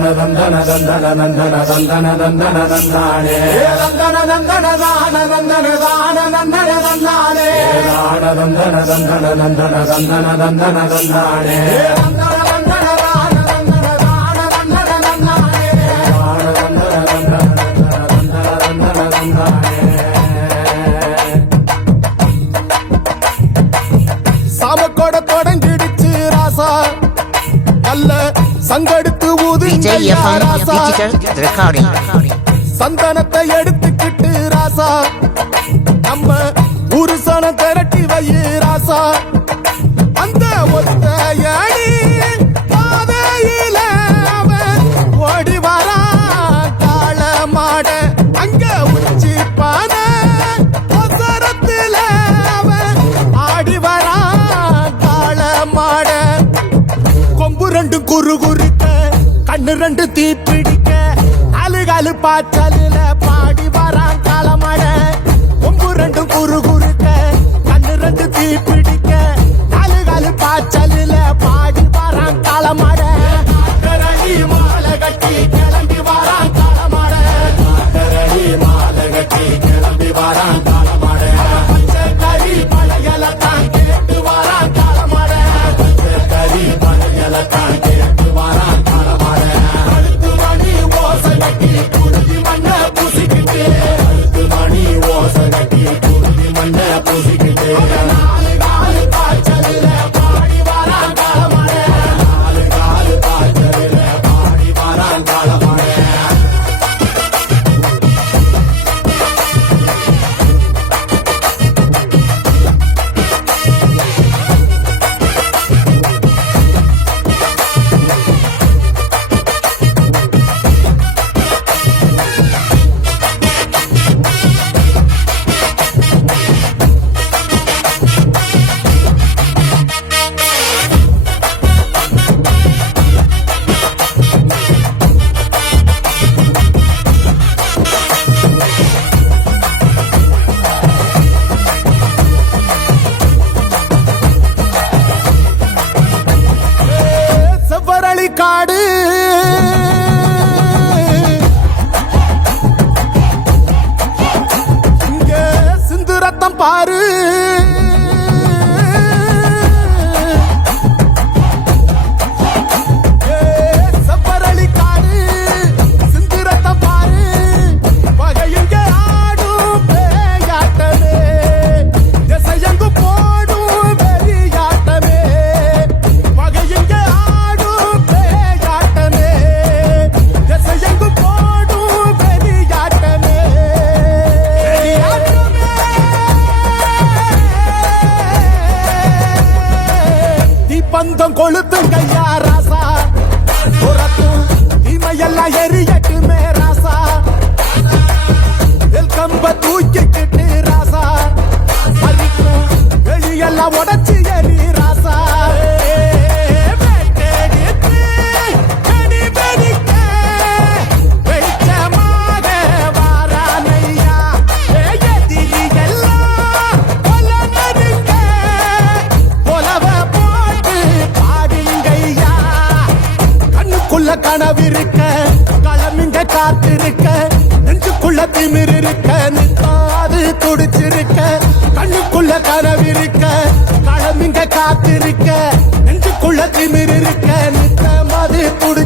நந்தன நந்தன நந்தன நந்தன நந்தன நந்தானே நந்தன நந்தன தான நந்தன தான நந்தன நந்தானே தான நந்தன நந்தன நந்தன நந்தன நந்தன நந்தானே நந்தன நந்தன தான நந்தன தான நந்தன நந்தானே தான நந்தன நந்தன நந்தன நந்தன நந்தானே சாமக்கோட தொடங்கிடுச்சு ராசா நல்ல சங்கெடுத்து Recording. சந்தனத்தை எடுத்துக்கிட்டு ராசா நம்ம ஒரு சனம் திரட்டி வை ராசா அந்த ஒத்த அடி ஒன்னு ரெண்டு தீ பிடிக்க அழுகலு பாய்ச்சலுல பாடி வரான் காலமழை. கொம்பு ரெண்டு குறு நாடு இங்க சிந்து ரத்தம் பாரு. தீப்பந்தம் கையா ராசா. புறத்தும் தீமையெல்லாம் எரியட்டுமே ராசா. எல் கம்ப தூக்கிக்கிட்டு திமிர் இருக்க நிற்காது துடிச்சிருக்க கண்ணுக்குள்ள கனவிருக்க களமிங்க காத்திருக்க நெஞ்சுக்குள்ள திமிர் இருக்க நிற்காமது துடி